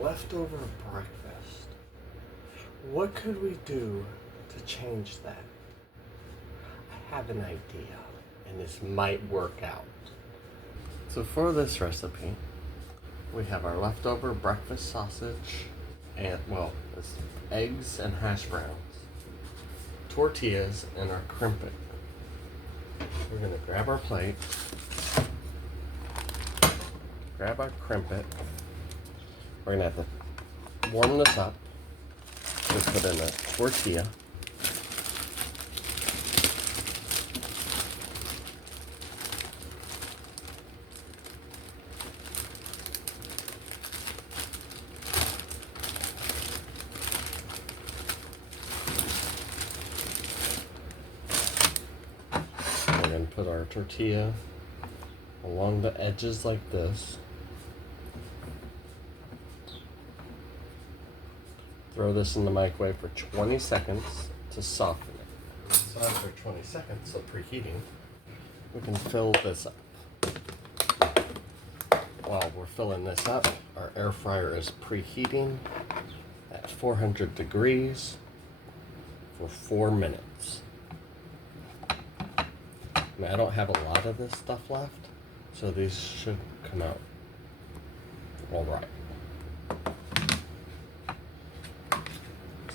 leftover breakfast. What could we do to change that? I have an idea, and this might work out. So for this recipe, we have our leftover breakfast sausage, and well, it's eggs and hash browns, tortillas, and our crimpet. We're gonna grab our plate, grab our crimpet. We're gonna have to warm this up. We put in a tortilla. We're gonna put our tortilla along the edges like this. Throw this in the microwave for 20 seconds to soften it. So after 20 seconds of preheating, we can fill this up. While we're filling this up, our air fryer is preheating at 400 degrees for 4 minutes. Now, I don't have a lot of this stuff left, so these should come out all right.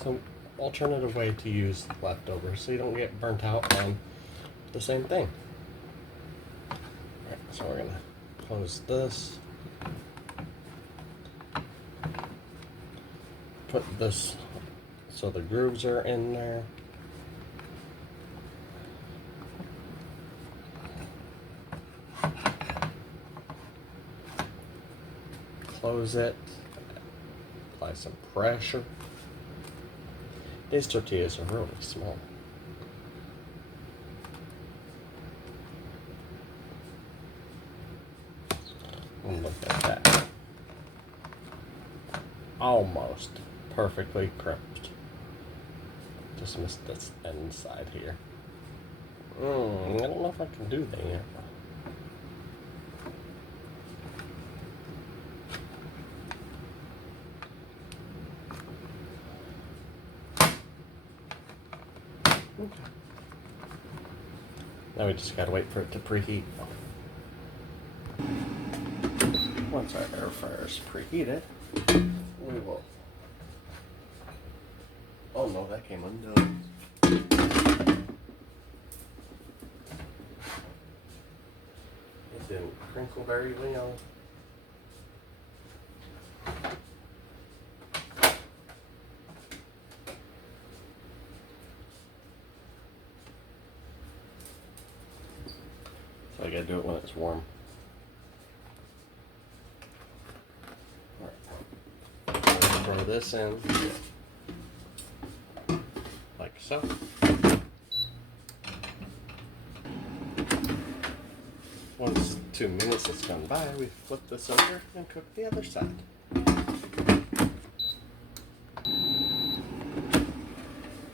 So, alternative way to use leftovers so you don't get burnt out on the same thing. Alright, so we're gonna close this. Put this so the grooves are in there. Close it. Apply some pressure. These tortillas are really small. And look at that. Almost perfectly crimped. Just missed this inside here. I don't know if I can do that yet. Okay. Now we just gotta wait for it to preheat. Once our air fryer is preheated, we will. Oh no, that came undone. It didn't crinkle very well. So I gotta do it when it's warm. Alright. Throw this in like so. Once 2 minutes has gone by, we flip this over and cook the other side.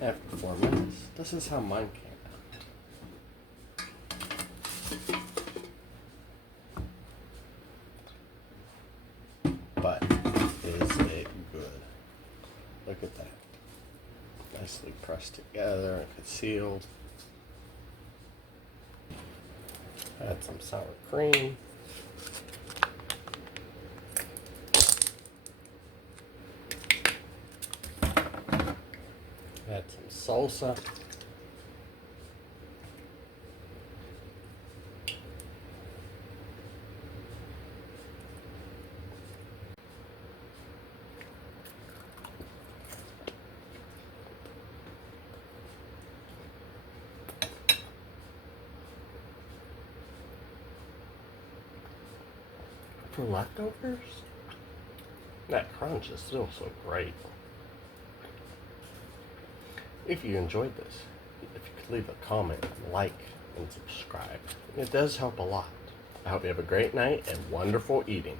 After 4 minutes, this is how mine came out. But is it good? Look at that. Nicely pressed together and concealed. Add some sour cream. Add some salsa. For leftovers, that crunch is still so great. If you enjoyed this, if you could leave a comment, like, and subscribe, it does help a lot. I hope you have a great night and wonderful eating.